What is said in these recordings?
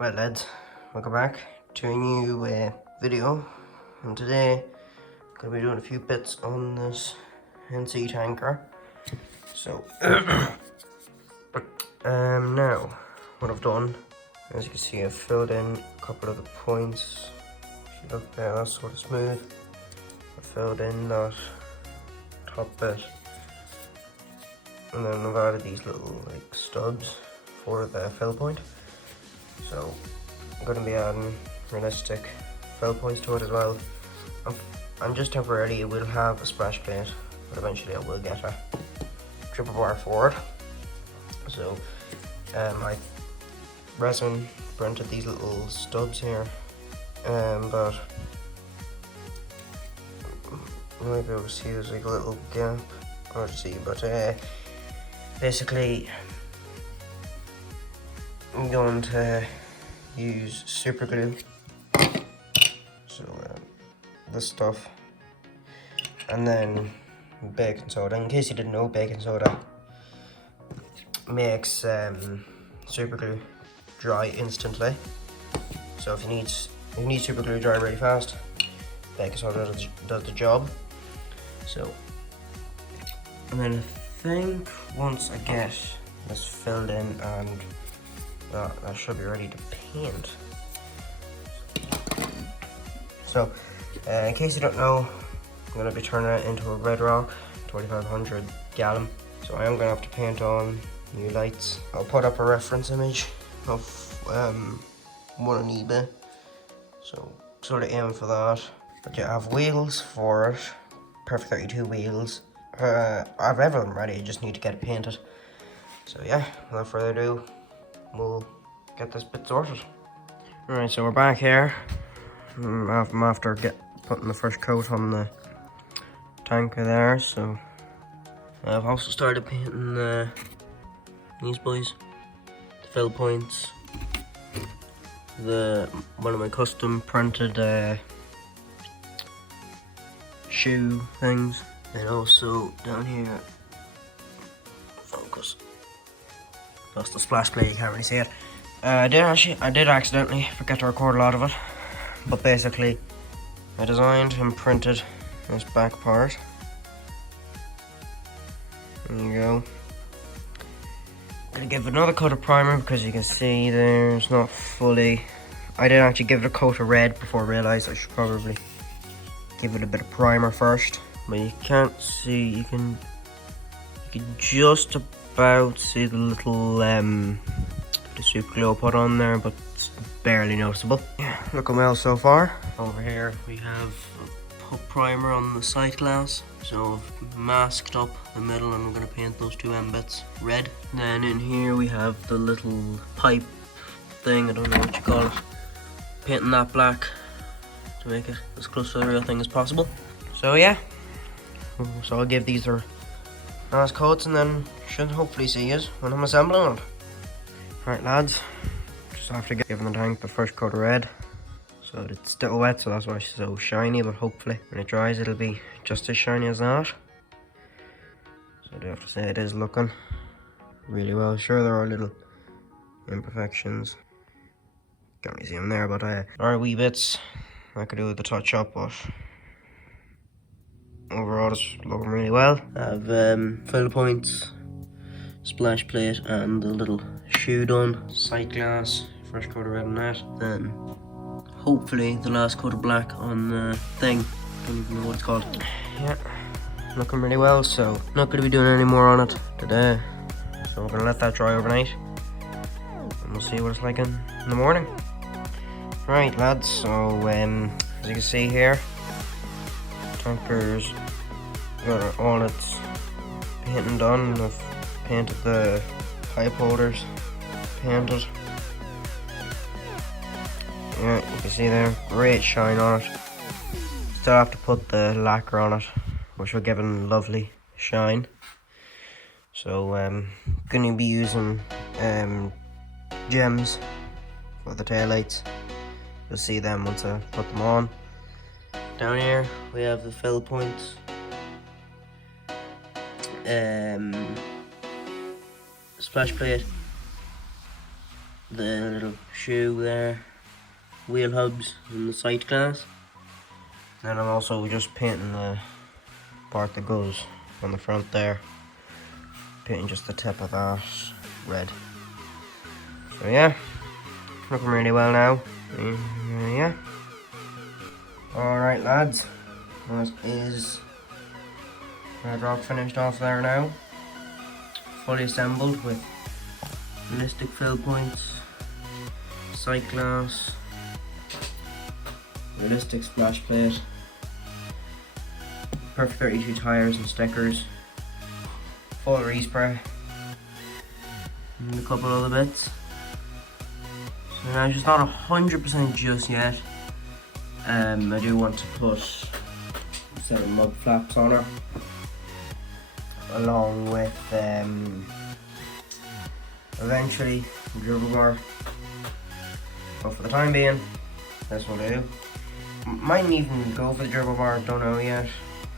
Well lads, welcome back to a new video, and today I'm going to be doing a few bits on this NC tanker. So, now what I've done, as you can see, I've filled in a couple of the points. If you look there, that's sort of smooth. I filled in that top bit, and then I've added these little like stubs for the fill point. So I'm going to be adding realistic fill points to it as well. And just temporarily it will have a splash plate, but eventually I will get a triple bar for it. So I resin printed these little stubs here, but you might be able to see there's like a little gap, hard to see, but basically I'm going to use super glue, so this stuff, and then baking soda. In case you didn't know, baking soda makes super glue dry instantly. So if you need super glue dry really fast, baking soda does the job. So, and then I think once I get this filled in and that should be ready to paint. So, in case you don't know, I'm going to be turning it into a Redrock 2500 gallon. So I am going to have to paint on new lights. I'll put up a reference image of one on eBay. So sort of aiming for that. But yeah, I have wheels for it. Perfect 32 wheels. I have everything ready, I just need to get it painted. So yeah, without further ado, we'll get this bit sorted. Alright, so we're back here. I'm after putting the first coat on the tanker there, so I've also started painting these boys, the fill points, one of my custom printed shoe things, and also down here, focus. That's the splash plate, you can't really see it. I did accidentally forget to record a lot of it, but basically I designed and printed this back part. There you go. I'm gonna give it another coat of primer because you can see there's not fully. I did actually give it a coat of red before I realised I should probably give it a bit of primer first. But you can't see, you can just about see the little the super glue I put on there, but it's barely noticeable. Yeah, looking well so far. Over here we have put primer on the sight glass, so I've masked up the middle and we're going to paint those two end bits red. Then in here we have the little pipe thing, I don't know what you call it, painting that black to make it as close to the real thing as possible. So yeah, so I'll give these their last coats and then should hopefully see you when I'm assembling it. Right lads, just after giving the tank the first coat of red, so it's still wet, so that's why it's so shiny, but hopefully when it dries it'll be just as shiny as that. So I do have to say it is looking really well. Sure, there are little imperfections, can't really see them there, but there are wee bits I could do with the touch up, but overall it's looking really well. I have fill points, splash plate, and the little shoe done, sight glass, fresh coat of red on that, then hopefully the last coat of black on the thing. Don't even know what it's called. Yeah, looking really well, so not going to be doing any more on it today. So we're going to let that dry overnight and we'll see what it's like in the morning. Right lads, so as you can see here, tanker's got all its painting done. I've painted the pipe holders, painted. Yeah, you can see there, great shine on it. Still have to put the lacquer on it, which will give it a lovely shine. So gonna be using gems for the taillights. You'll see them once I put them on. Down here we have the fill points, splash plate, the little shoe there, wheel hubs and the sight glass. Then I'm also just painting the part that goes on the front there. Painting just the tip of that red. So yeah, looking really well now. Yeah. Alright lads, that is Redrock finished off there now. Fully assembled with realistic fill points, sight glass, realistic splash plate, perfect 32 tyres and stickers, full respray, and a couple other bits. So now it's not 100% just yet. I do want to put a set of mud flaps on her, along with eventually dribble bar. But for the time being, this will do. Might even go for the dribble bar, don't know yet.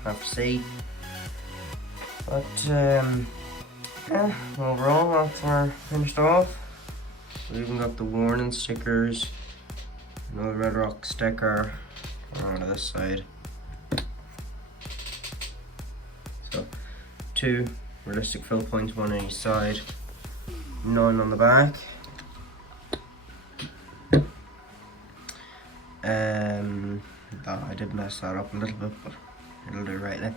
Have to see. But yeah, overall that's our finished off. We even got the warning stickers, another Redrock sticker on this side. So 2 realistic fill points, 1 on each side, 9 on the back. I did mess that up a little bit, but it'll do right now.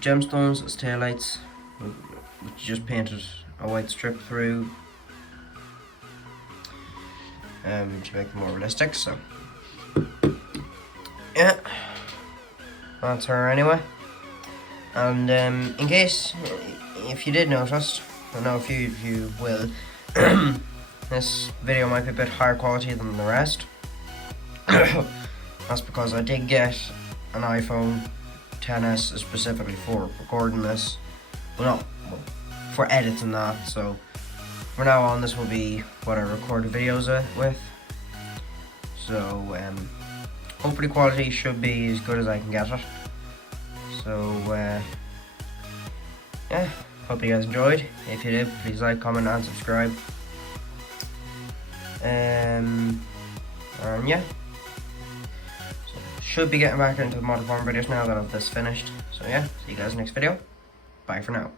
Gemstones as taillights, which just painted a white strip through to make them more realistic. So yeah, that's her anyway. And in case, if you did notice, I know a few of you will, this video might be a bit higher quality than the rest. That's because I did get an iPhone XS specifically for recording this. Well, for editing that. So from now on, this will be what I record the videos with. So hopefully quality should be as good as I can get it. So yeah, hope you guys enjoyed. If you did, please like, comment and subscribe. And yeah, so should be getting back into the mod farm videos now that I've this finished. So yeah, see you guys next video. Bye for now.